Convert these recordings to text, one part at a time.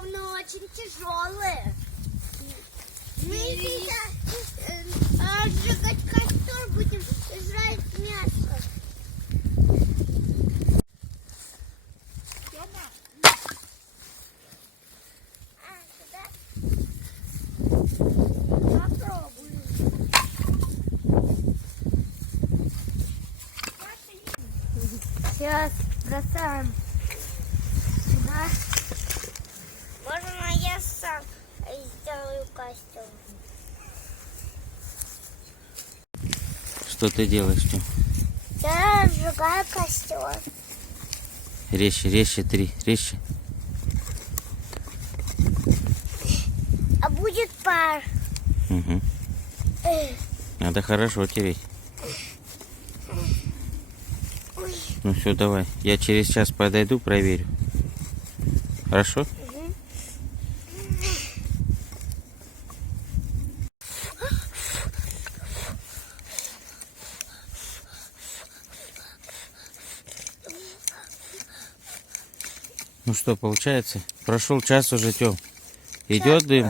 словно очень тяжелые. Мы сейчас сжигать костер, будем жрать мясо. Попробуем. Сейчас бросаем сюда. Можно я сам сделаю костер. Что ты делаешь, Тём? Я сжигаю костер. Резче, три, резче. А будет пар. Угу. Надо хорошо тереть. Ой. Ну все, давай. Я через час подойду, проверю. Хорошо? Ну что, получается? Прошел час уже, Тём. Идет дым?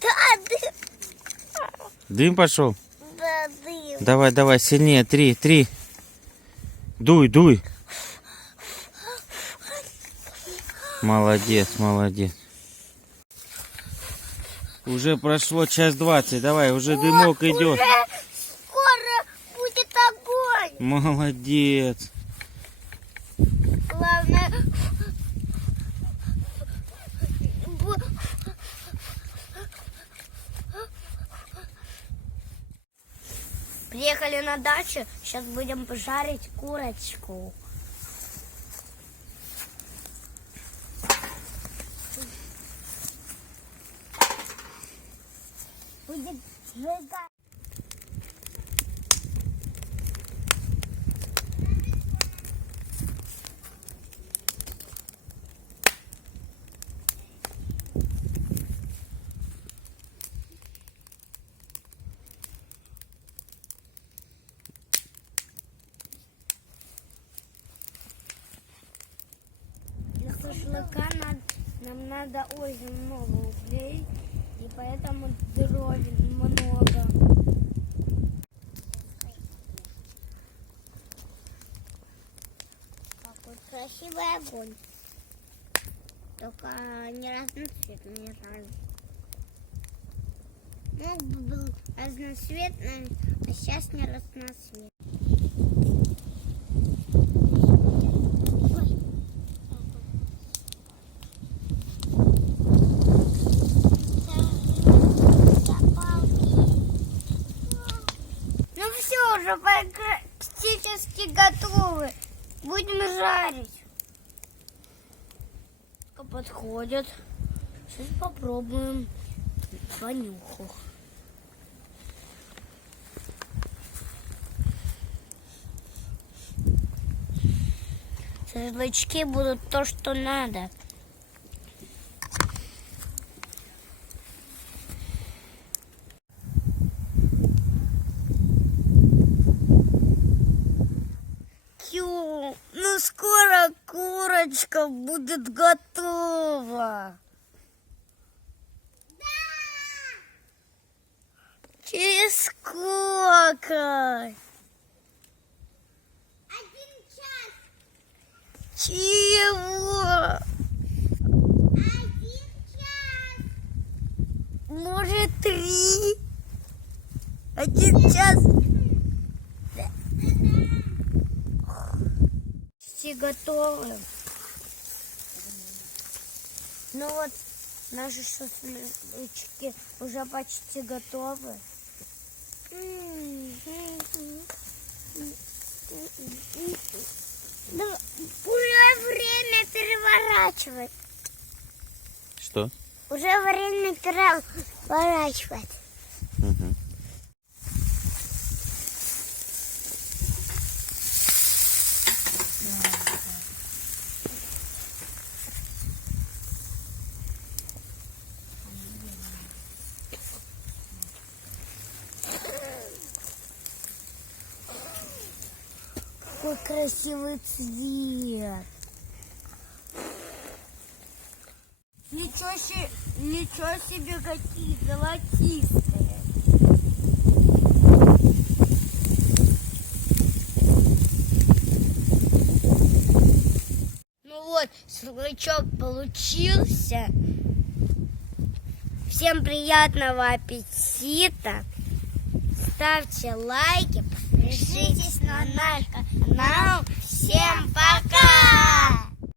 Да, дым. Дым пошел? Да, дым. Давай, сильнее. Три. Дуй. Молодец. Уже прошло час 20. Давай, уже дымок идет. Уже скоро будет огонь. Молодец. Главное... Приехали на дачу, сейчас будем жарить курочку. Будет сжигать. Для шашлыка нам надо очень много углей, и поэтому дров много. Какой красивый огонь. Только не разноцветный, жаль. Мог бы был разноцветный, а сейчас не разноцветный. Ну все, уже практически готовы. Будем жарить. Подходят. Сейчас попробуем понюху. Шашлычки будут то, что надо. Ну скоро курочка будет готова. Да! Через сколько? 1 час. Чего? 1 час. Может 3? 1 час. Все готовы. Ну вот, наши шашлычки уже почти готовы. Ну, уже время переворачивать. Что? Уже время переворачивать. Угу. Какой красивый цвет. Ведь Ничего себе, какие золотистые. Ну вот, шашлычок получился. Всем приятного аппетита. Ставьте лайки, подпишитесь на наш канал. Всем пока!